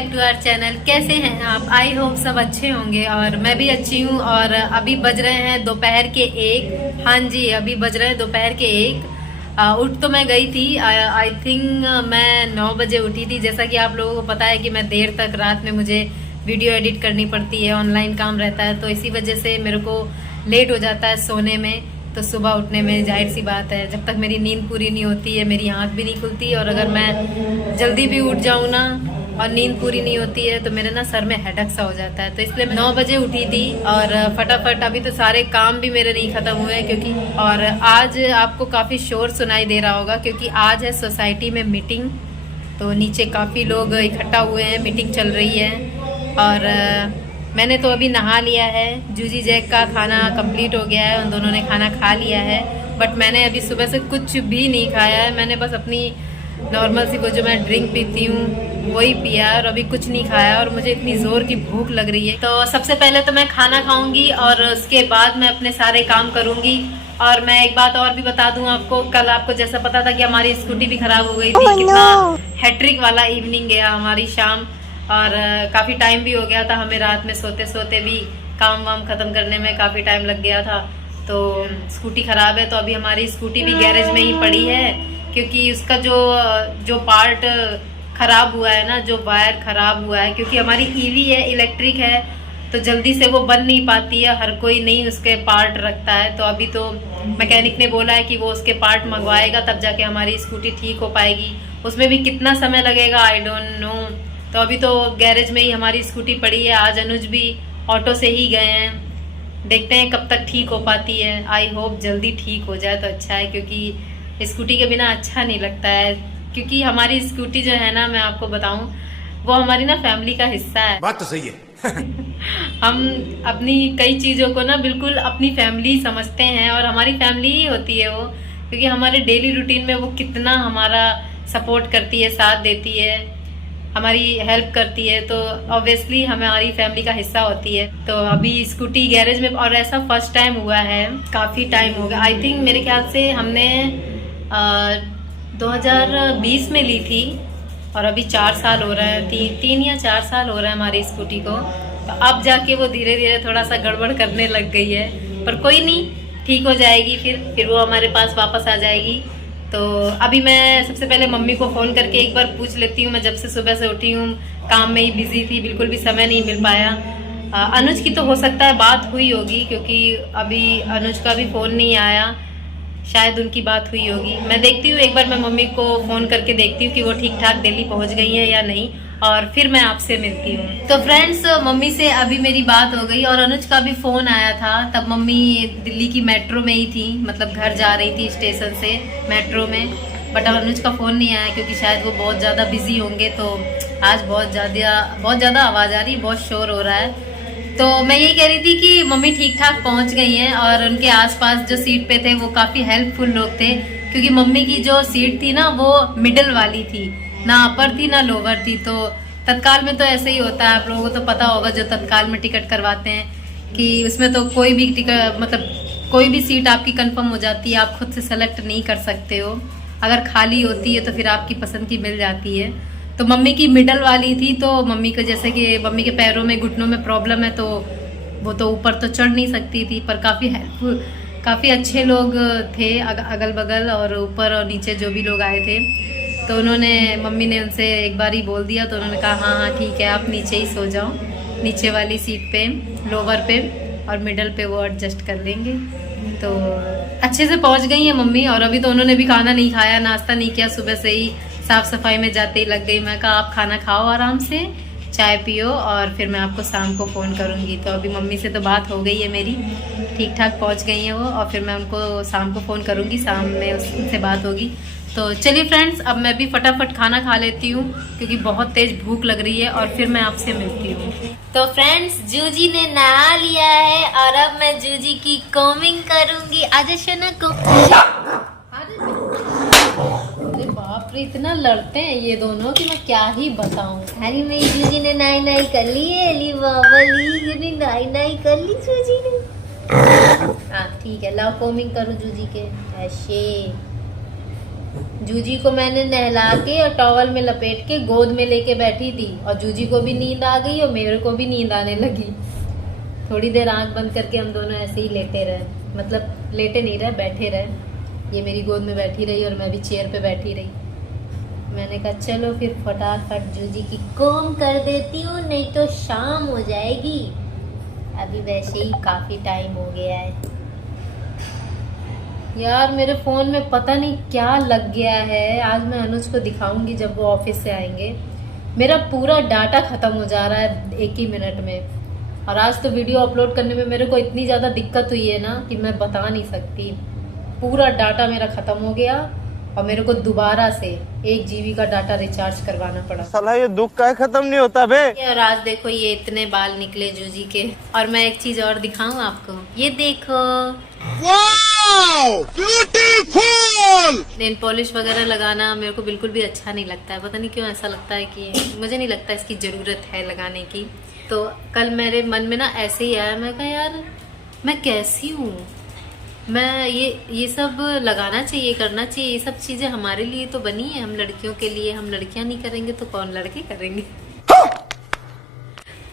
Back to our channel. कैसे हैं आप? आई होप सब अच्छे होंगे और मैं भी अच्छी हूँ। और अभी बज रहे हैं दोपहर के 1। हाँ जी, अभी बज रहे हैं दोपहर के 1। उठ तो मैं गई थी, आई थिंक मैं 9 बजे उठी थी। जैसा कि आप लोगों को पता है कि मैं देर तक रात में मुझे वीडियो एडिट करनी पड़ती है, ऑनलाइन काम रहता है, तो इसी वजह से मेरे को लेट हो जाता है सोने में। तो सुबह उठने में जाहिर सी बात है, जब तक मेरी नींद पूरी नहीं होती है मेरी आँख भी नहीं खुलती। और अगर मैं जल्दी भी उठ जाऊँ ना और नींद पूरी नहीं होती है तो मेरे ना सर में हेडेक सा हो जाता है। तो इसलिए मैं 9 बजे उठी थी और फटाफट अभी तो सारे काम भी मेरे नहीं खत्म हुए क्योंकि। और आज आपको काफ़ी शोर सुनाई दे रहा होगा क्योंकि आज है सोसाइटी में मीटिंग। तो नीचे काफ़ी लोग इकट्ठा हुए हैं, मीटिंग चल रही है। और मैंने तो अभी नहा लिया है। जूजी जैक का खाना कंप्लीट हो गया है, उन दोनों ने खाना खा लिया है। बट मैंने अभी सुबह से कुछ भी नहीं खाया है। मैंने बस अपनी नॉर्मल सी वो जो मैं ड्रिंक पीती हूँ वही पिया और अभी कुछ नहीं खाया। और मुझे इतनी ज़ोर की भूख लग रही है। तो सबसे पहले तो मैं खाना खाऊंगी और उसके बाद मैं अपने सारे काम करूंगी। और मैं एक बात और भी बता दूं आपको, कल आपको जैसा पता था कि हमारी स्कूटी भी खराब हो गई थी। कितना हैट्रिक वाला इवनिंग गया हमारी शाम। और काफ़ी टाइम भी हो गया था हमें, रात में सोते सोते भी काम वाम ख़त्म करने में काफ़ी टाइम लग गया था। तो स्कूटी ख़राब है तो अभी हमारी स्कूटी भी गैरेज में ही पड़ी है क्योंकि उसका जो पार्ट ख़राब हुआ है ना, जो वायर ख़राब हुआ है, क्योंकि हमारी ईवी है, इलेक्ट्रिक है, तो जल्दी से वो बन नहीं पाती है। हर कोई नहीं उसके पार्ट रखता है। तो अभी तो मैकेनिक ने बोला है कि वो उसके पार्ट मंगवाएगा तब जाके हमारी स्कूटी ठीक हो पाएगी। उसमें भी कितना समय लगेगा आई डोंट नो। तो अभी तो गैरेज में ही हमारी स्कूटी पड़ी है। आज अनुज भी ऑटो से ही गए हैं, देखते हैं कब तक ठीक हो पाती है। आई होप जल्दी ठीक हो जाए तो अच्छा है क्योंकि स्कूटी के बिना अच्छा नहीं लगता है। क्योंकि हमारी स्कूटी जो है ना, मैं आपको बताऊं, वो हमारी ना फैमिली का हिस्सा है। बात तो सही है। हम अपनी कई चीज़ों को ना बिल्कुल अपनी फैमिली समझते हैं और हमारी फैमिली ही होती है वो। क्योंकि हमारे डेली रूटीन में वो कितना हमारा सपोर्ट करती है, साथ देती है, हमारी हेल्प करती है। तो ऑब्वियसली हमारी फैमिली का हिस्सा होती है। तो अभी स्कूटी गैरेज में, और ऐसा फर्स्ट टाइम हुआ है, काफ़ी टाइम हो गया। आई थिंक मेरे ख्याल से हमने 2020 में ली थी और अभी 4 साल हो रहा है, 3 या 4 साल हो रहा है हमारी स्कूटी को। तो अब जाके वो धीरे धीरे थोड़ा सा गड़बड़ करने लग गई है, पर कोई नहीं, ठीक हो जाएगी। फिर वो हमारे पास वापस आ जाएगी। तो अभी मैं सबसे पहले मम्मी को फ़ोन करके एक बार पूछ लेती हूँ। मैं जब से सुबह से उठी हूँ काम में ही बिजी थी, बिल्कुल भी समय नहीं मिल पाया। अनुज की तो हो सकता है बात हुई होगी क्योंकि अभी अनुज का भी फ़ोन नहीं आया, शायद उनकी बात हुई होगी। मैं देखती हूँ, एक बार मैं मम्मी को फ़ोन करके देखती हूँ कि वो ठीक ठाक दिल्ली पहुँच गई है या नहीं, और फिर मैं आपसे मिलती हूँ। तो फ्रेंड्स, मम्मी से अभी मेरी बात हो गई और अनुज का भी फ़ोन आया था। तब मम्मी दिल्ली की मेट्रो में ही थी, मतलब घर जा रही थी स्टेशन से मेट्रो में। बट अनुज का फ़ोन नहीं आया क्योंकि शायद वो बहुत ज़्यादा बिजी होंगे। तो आज बहुत ज़्यादा आवाज़ आ रही है, बहुत शोर हो रहा है। तो मैं यही कह रही थी कि मम्मी ठीक ठाक पहुंच गई हैं और उनके आसपास जो सीट पे थे वो काफ़ी हेल्पफुल लोग थे। क्योंकि मम्मी की जो सीट थी ना वो मिडिल वाली थी, ना अपर थी ना लोअर थी। तो तत्काल में तो ऐसे ही होता है, आप लोगों को तो पता होगा जो तत्काल में टिकट करवाते हैं कि उसमें तो कोई भी टिकट, मतलब कोई भी सीट आपकी कंफर्म हो जाती है, आप खुद से सेलेक्ट नहीं कर सकते हो। अगर खाली होती है तो फिर आपकी पसंद की मिल जाती है। तो मम्मी की मिडल वाली थी, तो मम्मी को जैसे कि मम्मी के पैरों में, घुटनों में प्रॉब्लम है, तो वो तो ऊपर तो चढ़ नहीं सकती थी। पर काफ़ी हेल्पफुल, काफ़ी अच्छे लोग थे अगल बगल और ऊपर और नीचे जो भी लोग आए थे। तो उन्होंने, मम्मी ने उनसे एक बार ही बोल दिया तो उन्होंने कहा हाँ हाँ ठीक है, आप नीचे ही सो जाओ, नीचे वाली सीट पे, लोअर पे, और मिडल पे वो एडजस्ट कर लेंगे। तो अच्छे से पहुंच गई हैं मम्मी। और अभी तो उन्होंने भी खाना नहीं खाया, नाश्ता नहीं किया, सुबह से ही साफ सफाई में जाते ही लग गई। मैं कहा आप खाना खाओ आराम से, चाय पियो, और फिर मैं आपको शाम को फ़ोन करूँगी। तो अभी मम्मी से तो बात हो गई है मेरी, ठीक ठाक पहुँच गई हैं वो, और फिर मैं उनको शाम को फ़ोन करूँगी, शाम में उनसे बात होगी। तो चलिए फ्रेंड्स, अब मैं भी फटाफट खाना खा लेती हूँ क्योंकि बहुत तेज़ भूख लग रही है, और फिर मैं आपसे मिलती हूँ। तो फ्रेंड्स, जूजी ने नहा लिया है और अब मैं जूजी की कॉमिंग करूँगी। आज शना को, अरे बाप रे, इतना लड़ते हैं ये दोनों कि मैं क्या ही बताऊं। अरे मेरी जूजी ने नाई नाई कर ली है, ली बाबा ली, नाई नाई कर ली जूजी ने। हाँ ठीक है, लाओ कोमिंग करो जूजी के। ऐसे जूजी को मैंने नहला के और टॉवल में लपेट के गोद में लेके बैठी थी और जूजी को भी नींद आ गई और मेरे को भी नींद आने लगी। थोड़ी देर आंख बंद करके हम दोनों ऐसे ही लेटे रहे, मतलब लेटे नहीं रहे, बैठे रहे। ये मेरी गोद में बैठी रही और मैं भी चेयर पे बैठी रही। मैंने कहा चलो फिर फटाफट जूजी की कोम कर देती हूँ, नहीं तो शाम हो जाएगी। अभी वैसे ही काफी टाइम हो गया है। यार मेरे फोन में पता नहीं क्या लग गया है। आज मैं अनुज को दिखाऊंगी जब वो ऑफिस से आएंगे। मेरा पूरा डाटा खत्म हो जा रहा है एक ही मिनट में। और आज तो वीडियो अपलोड करने में मेरे को इतनी ज्यादा दिक्कत हुई है ना कि मैं बता नहीं सकती। पूरा डाटा मेरा खत्म हो गया और मेरे को दोबारा से 1 GB का डाटा रिचार्ज करवाना पड़ा। साला ये दुख का खत्म नहीं होता बे। और आज देखो ये इतने बाल निकले जूजी के। और मैं एक चीज और दिखाऊं आपको, ये देखो ब्यूटीफुल। नेल पॉलिश वगैरह लगाना मेरे को बिल्कुल भी अच्छा नहीं लगता है। पता नहीं क्यों ऐसा लगता है कि मुझे नहीं लगता इसकी जरूरत है लगाने की। तो कल मेरे मन में ना ऐसे ही आया, मैं कहा यार मैं कैसी हूँ, मैं ये सब लगाना चाहिए, करना चाहिए। ये सब चीजें हमारे लिए तो बनी है, हम लड़कियों के लिए। हम लड़कियां नहीं करेंगे तो कौन लड़के करेंगे।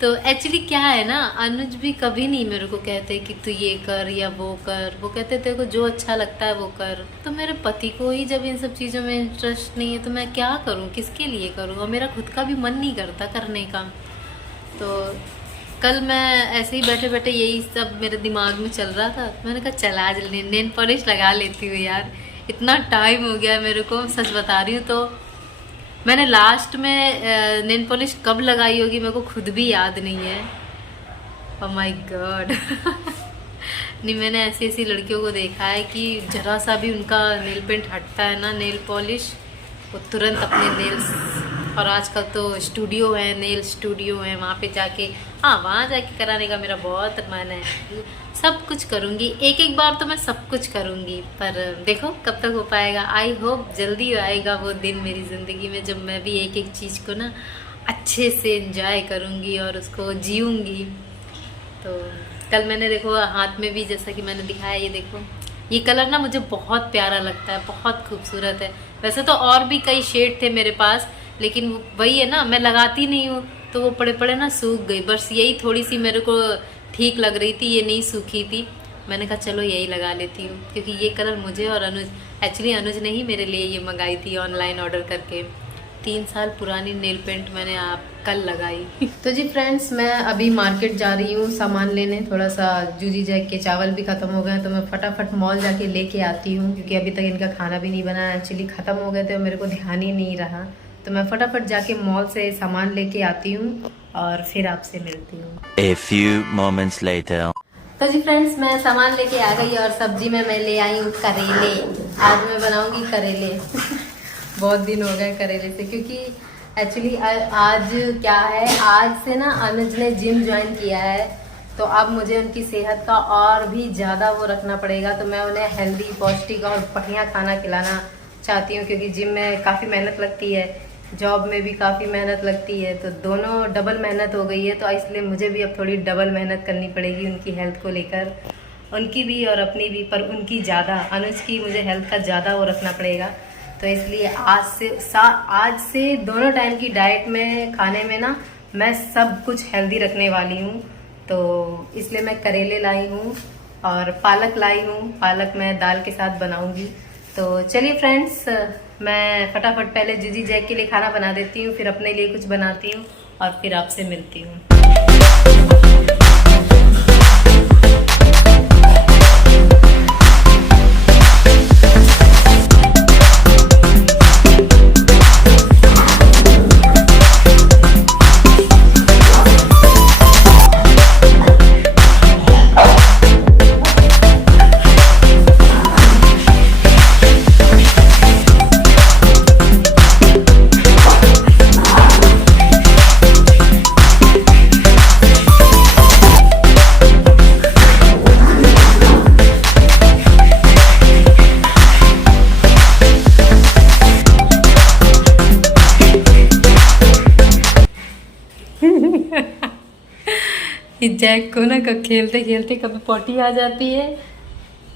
तो एक्चुअली क्या है ना, अनुज भी कभी नहीं मेरे को कहते कि तू ये कर या वो कर। वो कहते तेरे को जो अच्छा लगता है वो कर। तो मेरे पति को ही जब इन सब चीजों में इंटरेस्ट नहीं है तो मैं क्या करूं, किसके लिए करूं। और मेरा खुद का भी मन नहीं करता करने का। तो कल मैं ऐसे ही बैठे बैठे यही सब मेरे दिमाग में चल रहा था। मैंने कहा चल आज नेल पॉलिश लगा लेती हूँ यार। इतना टाइम हो गया मेरे को, सच बता रही हूँ। तो मैंने लास्ट में नेल पॉलिश कब लगाई होगी मेरे को खुद भी याद नहीं है। Oh my God. नहीं, मैंने ऐसी ऐसी लड़कियों को देखा है कि जरा सा भी उनका नेल पेंट हटता है ना, नेल पॉलिश, वो तुरंत अपने नेल्स। और आजकल तो स्टूडियो है, नेल स्टूडियो है, वहाँ पे जाके वहाँ जाके कराने का मेरा बहुत मन है। सब कुछ करूँगी, एक एक बार तो मैं सब कुछ करूँगी। पर देखो कब तक हो पाएगा। आई होप जल्दी आएगा वो दिन मेरी ज़िंदगी में जब मैं भी एक एक चीज़ को ना अच्छे से एंजॉय करूँगी और उसको जीऊँगी। तो कल मैंने देखो हाथ में भी, जैसा कि मैंने दिखाया, ये देखो ये कलर ना मुझे बहुत प्यारा लगता है, बहुत खूबसूरत है। वैसे तो और भी कई शेड थे मेरे पास, लेकिन वही है ना, मैं लगाती नहीं हूँ तो वो पड़े पड़े ना सूख गई। बस यही थोड़ी सी मेरे को ठीक लग रही थी, ये नहीं सूखी थी। मैंने कहा चलो यही लगा लेती हूँ, क्योंकि ये कलर मुझे और अनुज, एक्चुअली अनुज ने ही मेरे लिए ये मंगाई थी ऑनलाइन ऑर्डर करके। 3 साल पुरानी नेल पेंट मैंने आप कल लगाई। तो जी फ्रेंड्स, मैं अभी मार्केट जा रही हूँ सामान लेने। थोड़ा सा जूजी जैक के चावल भी खत्म हो गए तो मैं फटाफट मॉल जाके लेके आती हूँ, क्योंकि अभी तक इनका खाना भी नहीं बना। एक्चुअली ख़त्म हो गए थे, मेरे को ध्यान ही नहीं रहा। तो मैं फटाफट जाके मॉल से सामान लेके आती हूँ और फिर आपसे मिलती हूँ। A few moments later. तो जी फ्रेंड्स, मैं सामान लेके आ गई और सब्जी में मैं ले आई हूँ करेले। आज मैं बनाऊंगी करेले। बहुत दिन हो गए करेले से, क्योंकि एक्चुअली आज क्या है, आज से ना अनुज ने जिम ज्वाइन किया है। तो अब मुझे उनकी सेहत का और भी ज़्यादा वो रखना पड़ेगा। तो मैं उन्हें हेल्दी, पौष्टिक और बढ़िया खाना खिलाना चाहती हूँ, क्योंकि जिम में काफ़ी मेहनत लगती है, जॉब में भी काफ़ी मेहनत लगती है। तो दोनों डबल मेहनत हो गई है। तो इसलिए मुझे भी अब थोड़ी डबल मेहनत करनी पड़ेगी उनकी हेल्थ को लेकर, उनकी भी और अपनी भी। पर उनकी ज़्यादा, अनुज की मुझे हेल्थ का ज़्यादा वो रखना पड़ेगा। तो इसलिए आज से दोनों टाइम की डाइट में, खाने में ना, मैं सब कुछ हेल्दी रखने वाली हूँ। तो इसलिए मैं करेले लाई हूँ और पालक लाई हूँ। पालक मैं दाल के साथ बनाऊँगी। तो चलिए फ्रेंड्स, मैं फटाफट पहले जूजी जैक के लिए खाना बना देती हूँ, फिर अपने लिए कुछ बनाती हूँ और फिर आपसे मिलती हूँ। जैक को ना खेलते खेलते कभी पॉटी आ जाती है,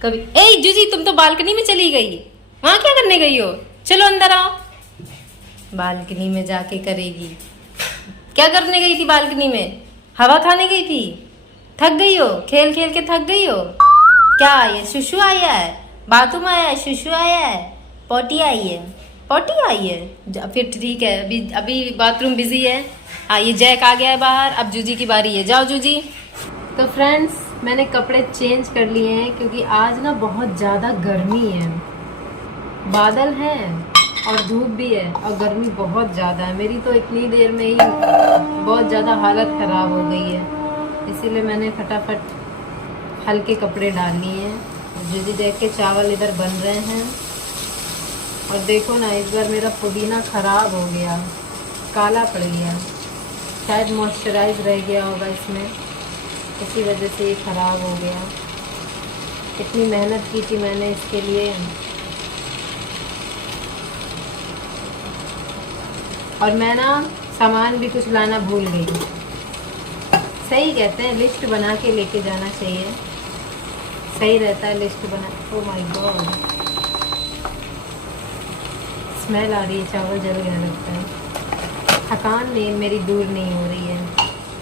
कभी। ए जूजी, तुम तो बालकनी में चली गई, वहां क्या करने गई हो? चलो अंदर आओ। बालकनी में जाके करेगी। क्या करने गई थी बालकनी में? हवा खाने गई थी? थक गई हो? खेल खेल के थक गई हो? क्या आई है? शुशु आया है? बाथरूम आया है? शुशु आया है? पोटी आई है? पोटी आई है? फिर ठीक है, अभी अभी बाथरूम बिजी है। हाँ, ये जैक आ गया है बाहर। अब जूजी की बारी है, जाओ जूजी। तो फ्रेंड्स, मैंने कपड़े चेंज कर लिए हैं क्योंकि आज ना बहुत ज़्यादा गर्मी है। बादल है और धूप भी है और गर्मी बहुत ज़्यादा है। मेरी तो इतनी देर में ही बहुत ज़्यादा हालत ख़राब हो गई है, इसीलिए मैंने फटाफट हल्के कपड़े डाल लिए हैं। जूजी देख के चावल इधर बन रहे हैं। और देखो ना, इस बार मेरा पुदीना ख़राब हो गया, काला पड़ गया। शायद मॉइस्चराइज रह गया होगा इसमें, इसी वजह से ये ख़राब हो गया। इतनी मेहनत की थी मैंने इसके लिए। और मैं ना सामान भी कुछ लाना भूल गई। सही कहते हैं, लिस्ट बना के लेके जाना चाहिए, सही रहता है लिस्ट बना। ओह माय गॉड, स्मेल आ रही है, चावल जल गया लगता है। थकान नहीं मेरी दूर नहीं हो रही है,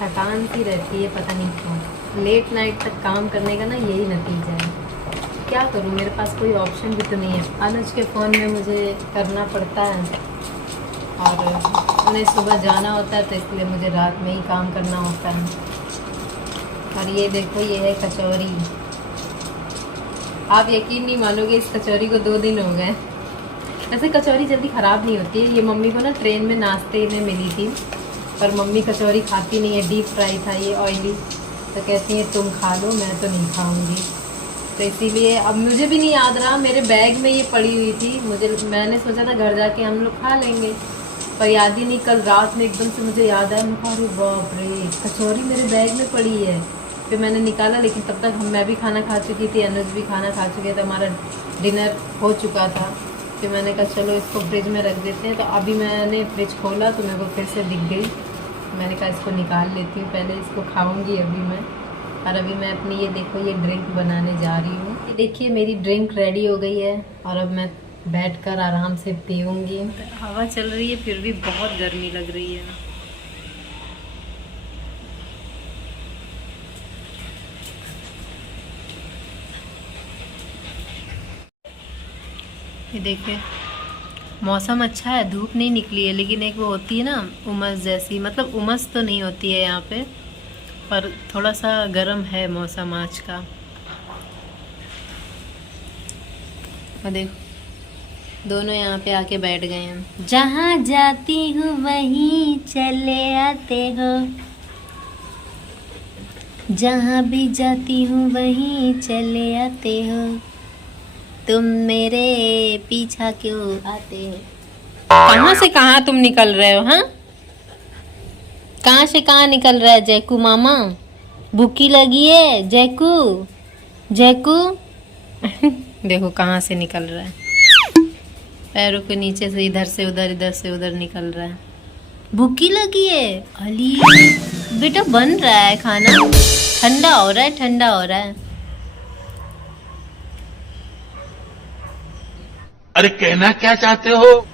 थकान सी रहती है, पता नहीं क्यों। लेट नाइट तक काम करने का ना यही नतीजा है। क्या करूँ, मेरे पास कोई ऑप्शन भी तो नहीं है। अनुज के फ़ोन में मुझे करना पड़ता है और उन्हें सुबह जाना होता है, तो इसलिए मुझे रात में ही काम करना होता है। और ये देखो, ये है कचौरी। आप यकीन नहीं मानोगे, इस कचौरी को 2 दिन हो गए। ऐसे कचौरी जल्दी ख़राब नहीं होती है। ये मम्मी को ना ट्रेन में नाश्ते में मिली थी, पर मम्मी कचौरी खाती नहीं है, डीप फ्राई था ये, ऑयली। तो कहती हैं तुम खा लो, मैं तो नहीं खाऊंगी। तो इसीलिए अब मुझे भी नहीं याद रहा, मेरे बैग में ये पड़ी हुई थी। मैंने सोचा था घर जाके हम लोग खा लेंगे, पर याद ही नहीं। कल रात में एकदम से मुझे याद आया, मैं अरे बाप रे, कचौरी मेरे बैग में पड़ी है। फिर मैंने निकाला, लेकिन तब तक मैं भी खाना खा चुकी थी, अनुज भी खाना खा चुके थे, हमारा डिनर हो चुका था। फिर मैंने कहा चलो इसको फ्रिज में रख देते हैं। तो अभी मैंने फ्रिज खोला तो मेरे को फिर से दिख गई। मैंने कहा इसको निकाल लेती हूँ, पहले इसको खाऊंगी अभी मैं। और अभी मैं अपनी ये देखो, ये ड्रिंक बनाने जा रही हूँ। ये देखिए, मेरी ड्रिंक रेडी हो गई है और अब मैं बैठकर आराम से पीऊँगी। हवा चल रही है, फिर भी बहुत गर्मी लग रही है। ये देखिए, मौसम अच्छा है, धूप नहीं निकली है, लेकिन एक वो होती है ना उमस जैसी, मतलब उमस तो नहीं होती है यहाँ पे, पर थोड़ा सा गर्म है मौसम आज का। और देखो, दोनों यहाँ पे आके बैठ गए हैं। जहाँ जाती हूँ वहीं चले आते हो, जहाँ भी जाती हूँ वहीं चले आते हो, तुम मेरे पीछा क्यों आते हो? कहाँ से कहाँ तुम निकल रहे हो? हाँ, कहाँ से कहाँ निकल रहा है जैकू मामा? भूखी लगी है जैकू? जैकू देखो कहाँ से निकल रहा है, पैरों के नीचे से इधर से उधर, इधर से उधर निकल रहा है। भूखी लगी है? अली बेटा, बन रहा है खाना, ठंडा हो रहा है, ठंडा हो रहा है। अरे कहना क्या चाहते हो?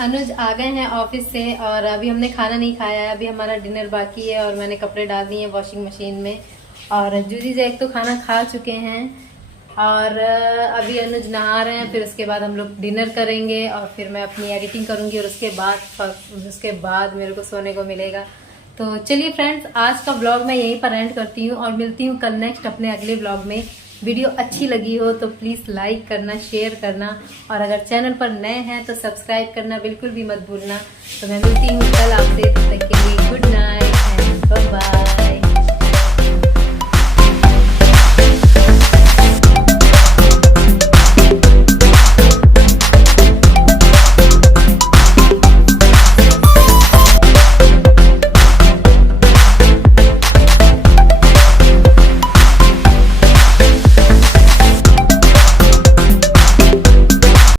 अनुज आ गए हैं ऑफिस से और अभी हमने खाना नहीं खाया है, अभी हमारा डिनर बाकी है और मैंने कपड़े डाल दिए हैं वॉशिंग मशीन में। और जूजी जैक तो खाना खा चुके हैं और अभी अनुज नहा रहे हैं। फिर उसके बाद हम लोग डिनर करेंगे और फिर मैं अपनी एडिटिंग करूंगी और उसके बाद मेरे को सोने को मिलेगा। तो चलिए फ्रेंड्स, आज का व्लॉग मैं यहीं पर एंड करती हूँ और मिलती हूँ कल नेक्स्ट अपने अगले व्लॉग में। वीडियो अच्छी लगी हो तो प्लीज़ लाइक करना, शेयर करना और अगर चैनल पर नए हैं तो सब्सक्राइब करना बिल्कुल भी मत भूलना। तो मैं मिलती हूँ कल आपसे, तब तक के लिए good night and bye bye.